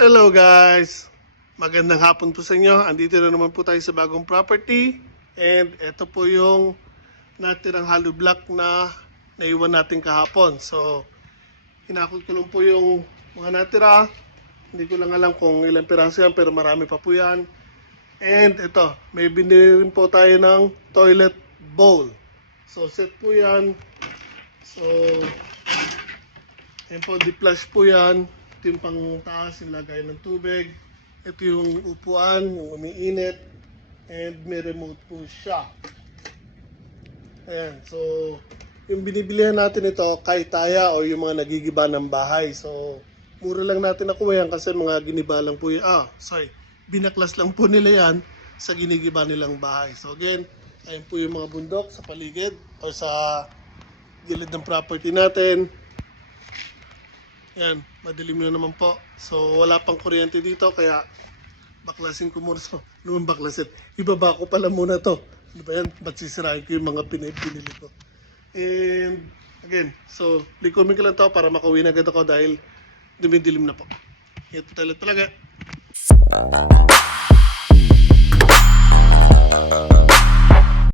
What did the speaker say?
Hello guys! Magandang hapon po sa inyo. Andito na naman po tayo sa bagong property. And ito po yung natirang hollow block na naiwan natin kahapon. So, hinakot ko lang po yung mga natira. Hindi ko lang alam kung ilang piraso yan pero marami pa po yan. And ito, may binili rin po tayo ng toilet bowl. So, set po yan. So, yan po, di-flush po yan. Ito yung pang taas, yung lagay ng tubig. Ito yung upuan, yung umiinit. And may remote po siya. Ayan, so yung binibilihan natin ito, kay Taya o yung mga nagigiba ng bahay. So, mura lang natin nakuha yan kasi mga giniba lang po yan. Binaklas lang po nila yan sa ginigiba nilang bahay. So again, ayun po yung mga bundok sa paligid o sa gilid ng property natin. Yan, madilim na naman po. So, wala pang kuryente dito, kaya baklasin ko muna. So, naman baklasin. Ibaba ko pala muna to. Ano ba yan? Ba't sisirahin ko yung mga pinili ko? And, again, so, likumin ko lang to para makauwi na agad ako dahil dumidilim na po. Ito talaga.